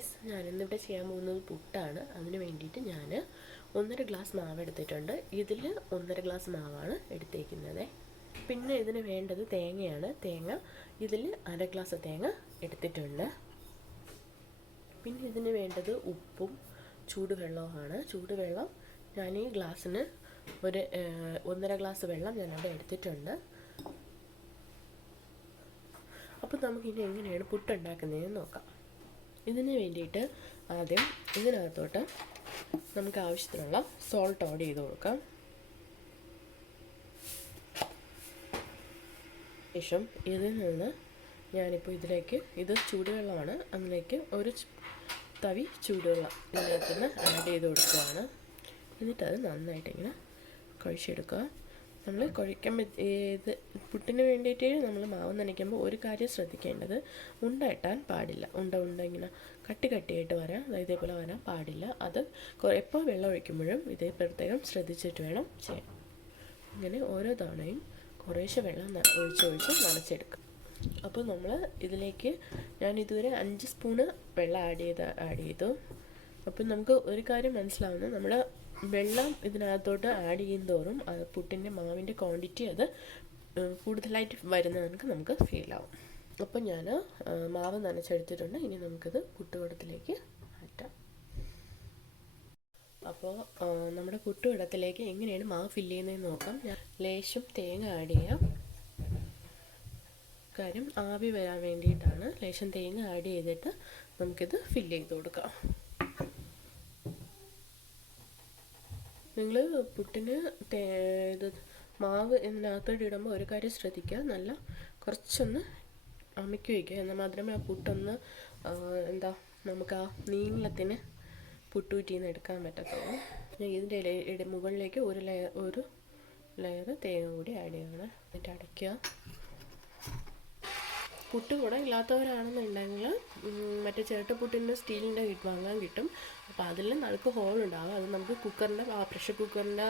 Guys, ഞാനിന്നിവിടെ ചെയ്യാൻ പോകുന്നത് പുട്ടാണ്. അതിന് വേണ്ടിയിട്ട് ഞാൻ 1.5 ഗ്ലാസ് മാവ് എടുത്തിട്ടുണ്ട്. ഇതിൽ 1.5 ഗ്ലാസ് മാവാണ് എടുത്തേക്കുന്നത്. പിന്നെ ഇതിന് വേണ്ടത് തേങ്ങയാണ്. തേങ്ങ ഇതിൽ 1/2 ഗ്ലാസ് തേങ്ങ എടുത്തിട്ടുണ്ട്. പിന്നെ ഇതിന് വേണ്ടത് ഉപ്പും ചൂടുവെള്ളവുമാണ്. ചൂടുവെള്ളം ഞാൻ ഈ ഗ്ലാസ്സിന് ഒരു 1.5 ഗ്ലാസ് വെള്ളം ഞാനവിടെ എടുത്തിട്ടുണ്ട്. അപ്പോൾ നമുക്കിനി എങ്ങനെയാണ് പുട്ടുണ്ടാക്കുന്നതെന്ന് നോക്കാം. ഇതിന് വേണ്ടിയിട്ട് ആദ്യം ഇതിനകത്തോട്ട് നമുക്ക് ആവശ്യത്തിനുള്ള സോൾട്ട് ആഡ് ചെയ്ത് കൊടുക്കാം. ശേഷം ഇതിൽ നിന്ന് ഞാനിപ്പോൾ ഇതിലേക്ക്, ഇത് ചൂടുവെള്ളമാണ്, അതിലേക്ക് ഒരു തവി ചൂടുവെള്ളം ഇതിലേക്ക് നിന്ന് ആഡ് ചെയ്ത് കൊടുക്കുകയാണ്. എന്നിട്ടത് നന്നായിട്ടിങ്ങനെ കുഴച്ചെടുക്കുക. നമ്മൾ കുഴയ്ക്കുമ്പോൾ ഇത് പുട്ടിന് വേണ്ടിയിട്ട് നമ്മൾ മാവ് നനയ്ക്കുമ്പോൾ ഒരു കാര്യം ശ്രദ്ധിക്കേണ്ടത്, ഉണ്ട ഇട്ടാൻ പാടില്ല. ഉണ്ട ഇങ്ങനെ കട്ടിയായിട്ട് വരാം, ഇതേപോലെ വരാൻ പാടില്ല. അത് എപ്പോൾ വെള്ളം ഒഴിക്കുമ്പോഴും ഇതേ പ്രത്യേകം ശ്രദ്ധിച്ചിട്ട് വേണം ചെയ്യാൻ. ഇങ്ങനെ ഓരോ തവണയും കുറേശ്ശെ വെള്ളം ഒഴിച്ച് നനച്ചെടുക്കും. അപ്പോൾ നമ്മൾ ഇതിലേക്ക് ഞാൻ ഇതുവരെ 5 സ്പൂണ് വെള്ളം ആഡ് ചെയ്തു. അപ്പം നമുക്ക് ഒരു കാര്യം മനസ്സിലാവുന്നത്, നമ്മൾ വെള്ളം ഇതിനകത്തോട്ട് ആഡ് ചെയ്യുന്തോറും അത് പുട്ടിൻ്റെ മാവിൻ്റെ ക്വാണ്ടിറ്റി അത് കൂടുതലായിട്ട് വരുന്നത് നമുക്ക് ഫീൽ ആവും. അപ്പം ഞാൻ മാവ് നനച്ചെടുത്തിട്ടുണ്ട്. ഇനി നമുക്കിത് പുട്ടുകുടത്തിലേക്ക് മാറ്റാം. അപ്പോൾ നമ്മുടെ പുട്ടുകുടത്തിലേക്ക് എങ്ങനെയാണ് മാവ് ഫില്ല് ചെയ്യുന്നതെന്ന് നോക്കാം. ലേശം തേങ്ങ ആഡ് ചെയ്യാം. കാര്യം ആവി വരാൻ വേണ്ടിയിട്ടാണ്. ലേശം തേങ്ങ ആഡ് ചെയ്തിട്ട് നമുക്കിത് ഫില്ല് ചെയ്ത് കൊടുക്കാം. നിങ്ങൾ പുട്ടിന് ഇത് മാവ് ഇതിനകത്തോട്ട് ഇടുമ്പോൾ ഒരു കാര്യം ശ്രദ്ധിക്കുക, നല്ല കുറച്ചൊന്ന് അമിക്കി വയ്ക്കുക. എന്നാൽ മാത്രമേ ആ പുട്ടൊന്ന് നമുക്ക് ആ നീളത്തിന് പുട്ടുകുറ്റിയിൽ നിന്ന് എടുക്കാൻ പറ്റത്തുള്ളൂ. ഇതിൻ്റെ മുകളിലേക്ക് ഒരു ലെയർ തേങ്ങ കൂടി ആഡ് ചെയ്യണം. എന്നിട്ട് അടയ്ക്കുക. പുട്ട് കൂടെ ഇല്ലാത്തവരാണെന്നുണ്ടെങ്കിൽ മറ്റേ ചിരട്ടപ്പുട്ടിൻ്റെ സ്റ്റീലിൻ്റെ വാങ്ങാൻ കിട്ടും. അപ്പോൾ അതിൽ നടുക്ക് ഹോളുണ്ടാകും. അത് നമുക്ക് പ്രഷർ കുക്കറിൻ്റെ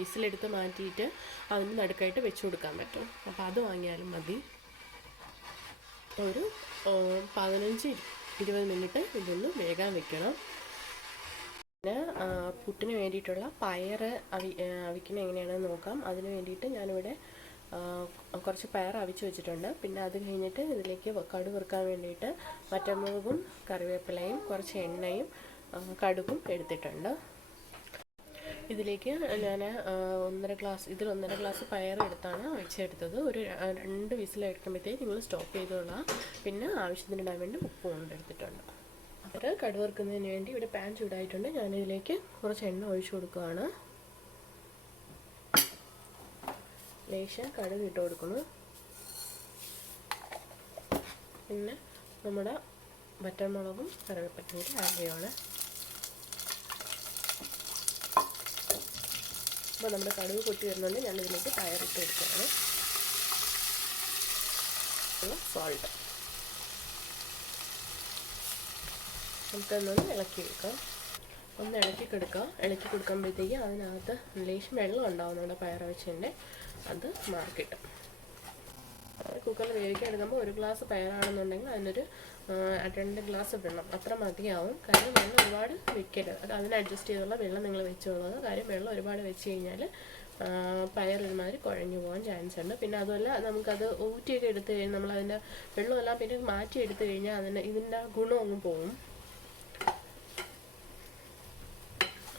വിസിലെടുത്ത് മാറ്റിയിട്ട് അതിന് നടുക്കായിട്ട് വെച്ച് കൊടുക്കാൻ പറ്റും. അപ്പോൾ അത് വാങ്ങിയാലും മതി. ഒരു 15-20 മിനിറ്റ് ഇതൊന്ന് വേഗം വെക്കണം. പിന്നെ പുട്ടിന് വേണ്ടിയിട്ടുള്ള പയർ അവിക്കുന്നത് എങ്ങനെയാണെന്ന് നോക്കാം. അതിന് വേണ്ടിയിട്ട് ഞാനിവിടെ കുറച്ച് പയർ അവിച്ച് വെച്ചിട്ടുണ്ട്. പിന്നെ അത് കഴിഞ്ഞിട്ട് ഇതിലേക്ക് കടുക് വറുക്കാൻ വേണ്ടിയിട്ട് വറ്റൽമുളകും കറിവേപ്പിലയും കുറച്ച് എണ്ണയും കടുകും എടുത്തിട്ടുണ്ട്. ഇതിലേക്ക് ഞാൻ 1.5 ഗ്ലാസ് പയർ എടുത്താണ് വെച്ചെടുത്തത്. ഒരു 2 വിസിൽ എടുക്കുമ്പോഴത്തേക്ക് നിങ്ങൾ സ്റ്റോപ്പ് ചെയ്തോളാം. പിന്നെ ആവശ്യത്തിനിടാൻ വേണ്ടി ഉപ്പ് കൊണ്ടെടുത്തിട്ടുണ്ട്. അത് കടുക് വറുക്കുന്നതിന് വേണ്ടി ഇവിടെ പാൻ ചൂടായിട്ടുണ്ട്. ഞാനിതിലേക്ക് കുറച്ച് എണ്ണ ഒഴിച്ചു കൊടുക്കുകയാണ്. ലേശം കടുക് ഇട്ട് കൊടുക്കുന്നു. പിന്നെ നമ്മുടെ വറ്റൽമുളകും കറിവേപ്പിലയും കൂടി ആഡ് ചെയ്യുകയാണ്. അപ്പോൾ നമ്മുടെ കടുക് പൊട്ടി വരുന്നുണ്ട്. ഞാനിതിലേക്ക് പയറിട്ട് കൊടുക്കുകയാണ്. സോൾട്ട് നമുക്കൊന്നൊന്ന് ഇളക്കി വെക്കാം. ഒന്ന് ഇളക്കി കൊടുക്കുമ്പോഴത്തേക്ക് അതിനകത്ത് ലേശം വെള്ളം ഉണ്ടാവും. നമ്മുടെ പയർ വെച്ചതിൻ്റെ അത് മാർക്കിട്ടും. കുക്കറിൽ വേവിക്കാൻ എടുക്കുമ്പോൾ 1 ഗ്ലാസ് പയറാണെന്നുണ്ടെങ്കിൽ അതിനൊരു 2 ഗ്ലാസ് വെള്ളം അത്ര മതിയാവും. കാര്യം വെള്ളം ഒരുപാട് വെക്കരുത്. അത് അതിന് അഡ്ജസ്റ്റ് ചെയ്തുള്ള വെള്ളം നിങ്ങൾ വെച്ചോളുക. കാര്യം വെള്ളം ഒരുപാട് വെച്ച് കഴിഞ്ഞാൽ പയർ ഒരുമാതിരി കുഴഞ്ഞു പോകാൻ ചാൻസ് ഉണ്ട്. പിന്നെ അതുമല്ല, നമുക്കത് ഊറ്റിയൊക്കെ എടുത്തു കഴിഞ്ഞാൽ നമ്മളതിൻ്റെ വെള്ളമെല്ലാം പിന്നെ മാറ്റി എടുത്തു കഴിഞ്ഞാൽ ഇതിൻ്റെ ഗുണം അങ്ങ് പോകും.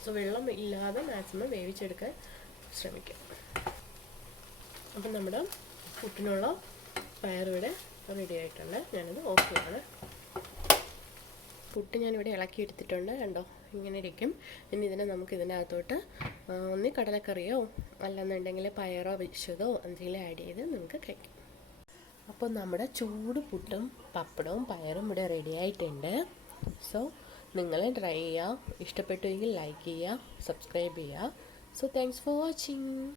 സോ വെള്ളം ഇല്ലാതെ മാക്സിമം വേവിച്ചെടുക്കാൻ ശ്രമിക്കാം. അപ്പം നമ്മുടെ പുട്ടിനുള്ള പയറിവിടെ റെഡി ആയിട്ടുണ്ട്. ഞാനത് ഓഫ് ചെയ്യാണ്. പുട്ട് ഞാനിവിടെ ഇളക്കി എടുത്തിട്ടുണ്ട്. കണ്ടോ, ഇങ്ങനെ ഇരിക്കും. ഇനി ഇതിനെ നമുക്ക് ഇതിനകത്തോട്ട് ഒന്നി കടലക്കറിയോ അല്ലെന്നുണ്ടെങ്കിൽ പയറോ വെച്ചതോ എന്തെങ്കിലും ആഡ് ചെയ്ത് നമുക്ക് കഴിക്കാം. അപ്പോൾ നമ്മുടെ ചൂട് പുട്ടും പപ്പടവും പയറും ഇവിടെ റെഡി ആയിട്ടുണ്ട്. സോ നിങ്ങൾ ട്രൈ ചെയ്യുക. ഇഷ്ടപ്പെട്ടുവെങ്കിൽ ലൈക്ക് ചെയ്യുക, സബ്സ്ക്രൈബ് ചെയ്യുക. So thanks for watching.